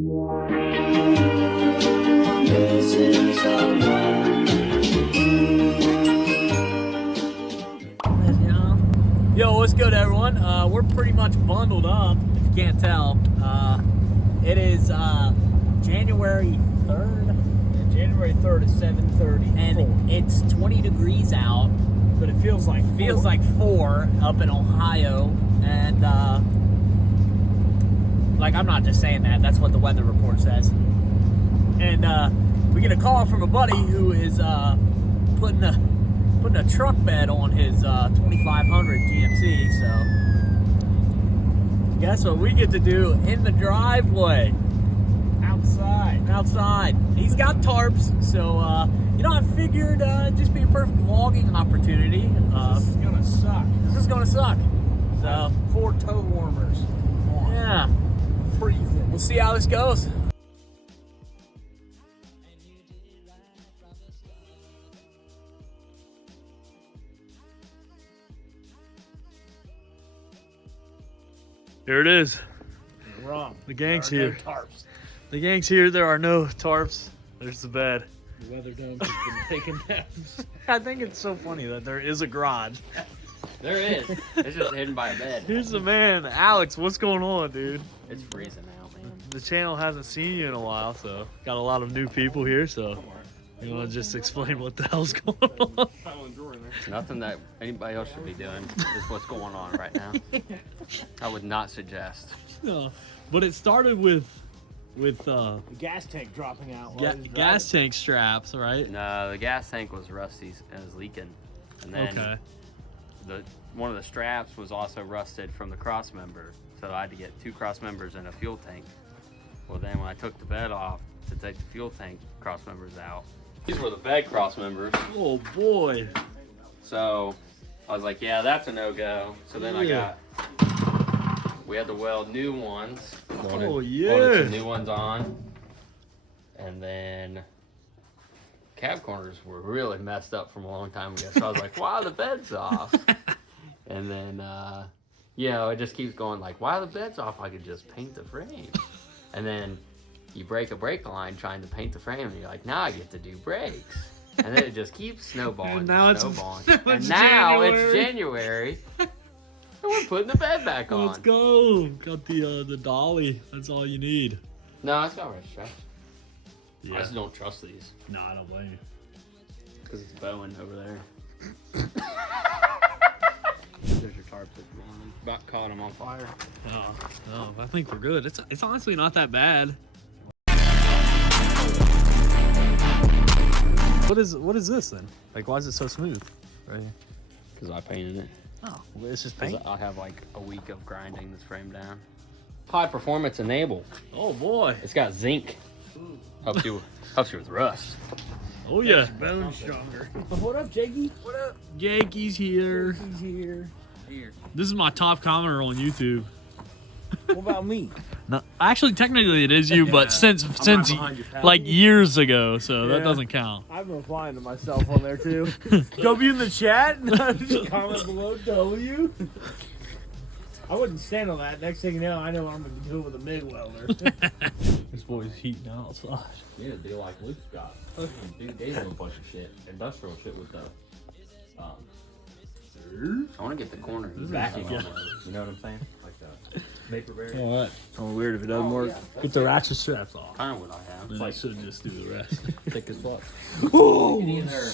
Yo, what's good, everyone? We're pretty much bundled up, if you can't tell. It is January 3rd. Yeah, January 3rd at 7:30. And it's 20 degrees out. But it feels like like 4 up in Ohio. And, like, I'm not just saying that. That's what the weather report says. And we get a call from a buddy who is putting a truck bed on his 2500 GMC. So guess what we get to do in the driveway? Outside. He's got tarps, so you know, I figured just be a perfect vlogging opportunity. This is gonna suck. This is gonna suck. So 4 toe warmers. yeah, Freezing. we'll see how this goes. Here it is. You're wrong. The gang's There are here. no tarps. The gang's here. There are no tarps. There's the bed. The weather dome has been taken down. I think it's so funny that there is a garage. There is. It's just hidden by a bed. Here's the man. Alex, what's going on, dude? It's freezing out, man. The channel hasn't seen you in a while, so got a lot of new people here, so you want to just explain what the hell's going on? Nothing that anybody else should be doing is what's going on right now. I would not suggest. No, but it started with The gas tank dropping out. while he's gas tank straps, right? No, the gas tank was rusty and was leaking. And then Okay. one of the straps was also rusted from the cross member. So I had to get 2 cross members and a fuel tank. Well, then when I took the bed off to take the fuel tank cross members out, these were the bed cross members. Oh boy. So I was like, yeah, that's a no-go. So then we had to weld new ones. Oh, yeah. Welded some new ones on. And then cab corners were really messed up from a long time ago. So I was like, wow, the bed's off. And then, it just keeps going like, wow, the bed's off. I could just paint the frame. And then you break a brake line trying to paint the frame, and you're like, now I get to do brakes. And then it just keeps snowballing. And now snowballing. it's now January. it's January. And we're putting the bed back on. Let's go. Got the dolly. That's all you need. No, it's got red straps. Yeah. I just don't trust these. No, I don't blame you. Because it's Bowen over there. There's your tarp that's going. About caught them on fire. No, I think we're good. It's honestly not that bad. What is this then? Like, why is it so smooth? Right here. Because I painted it. Oh, well, it's just 'Cause paint. I have like a week of grinding this frame down. High performance enable. Oh boy. It's got zinc. Helps you with rust. Oh yeah. Bone stronger. What up, Jakey? What up? Yankees here. He's here. This is my top commenter on YouTube. What about me? No, actually, technically it is you, but since behind you, pal. like years ago, so that Yeah. doesn't count. I've been replying to myself on there too. W in the chat. Just comment below W. I wouldn't stand on that. Next thing you know, I know what I'm gonna be doing with a MIG welder. This boy's heating outside. You need to do like Luke's got. Dude, they do a bunch of shit, industrial shit with the I want to get the corner. vacuum on those. You know what I'm saying? Like the vapor barrier. All right. It's only weird if it doesn't work. Get the ratchet straps off. Kind of what I have. Then I should just do the rest. Thick as fuck. Either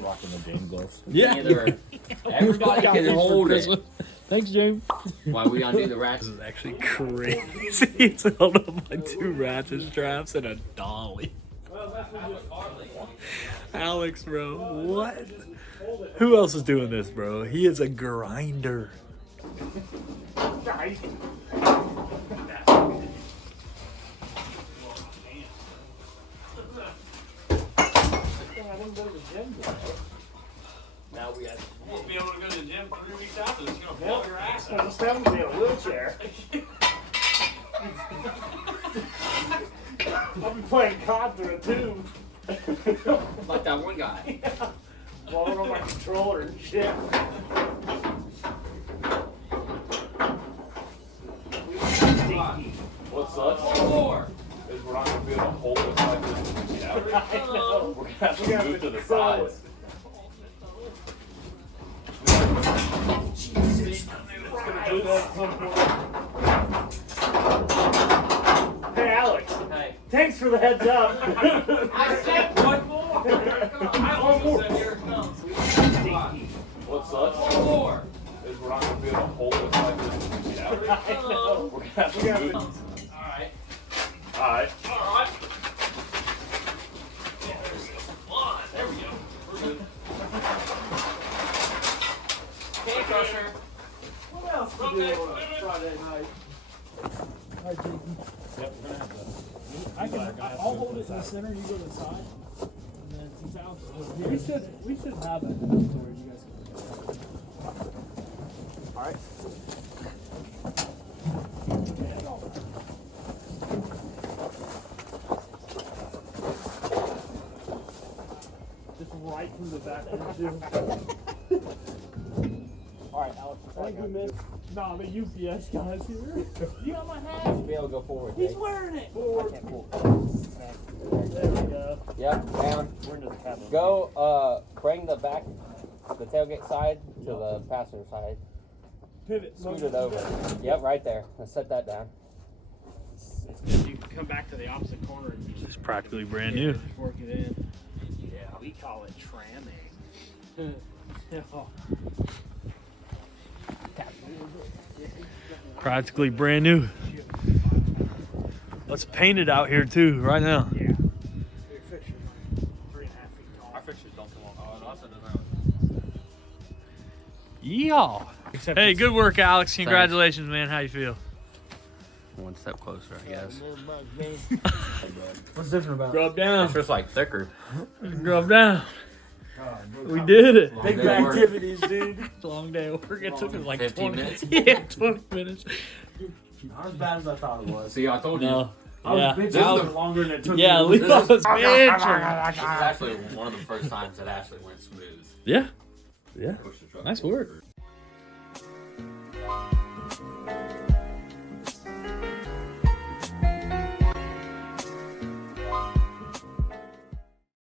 rocking the Jane gloves. Yeah. Either everybody can hold it. Thanks, James. Why we gotta do the ratchet? This is actually crazy. It's held up by 2 ratchet straps and a dolly. Alex, bro, what? Who else is doing this, bro? He is a grinder. Now we won't be able to go to the gym 3 weeks after this. You're gonna blow your ass out. Just tell him to be in a wheelchair. I'll be playing COD through a tube. Like that one guy. Blowing on my controller and shit. What's sucks is we're not gonna be able to hold it like this when we get out. I know. We're gonna have to move to the sides. Hey, Alex. Hey. Thanks for the heads up. I said one more. I also said here it comes. What sucks is we're not gonna be able to hold it like this when we get out. I know. We're gonna have to move. Alright. Alright. Alright. Yeah, there's one. There we go. We're good. Candy crusher. What else to do on a Friday night? Alright, Jakey. Yep, we're gonna have to. I'll hold it in the center, you go to the side. And then since Alex is here, we should have it enough to where you guys can. Alright. Just right from the back end too. Alright, Alex. Thank you, miss. Nah, the UPS guy's here. You got my hat? Be able to go forward. He's Jake. wearing it. I can't pull. There we go. Yep, down. We're into the cabin. Go, bring the tailgate side to the passenger side. Pivot. Scoot it over. Yep, right there. Let's set that down. It's good you can come back to the opposite corner and It's practically brand new. just work it in. Yeah, we call it tramming. Practically brand new. Let's paint it out here too, right now. Yeah. Your fixture's like 3.5 feet tall. Our fixtures don't come on. Oh, no, I said those Yeehaw. Except Hey, it's- good work, Alex. Congratulations, man. How you feel? One step closer, I guess. What's different about it? Rub down. It's just like thicker. Rub down. We did it. Big Long day at work. activities, dude. Long day at work. It took us like 15 20 minutes? Yeah, 20 minutes. Not as bad as I thought it was. See, I told you. No. I was Yeah. bitching Alex- for longer than it took Yeah, me to Levi lose. was bitching. This is actually one of the first times that actually went smooth. Yeah. Yeah. Push the truck Nice forward. work.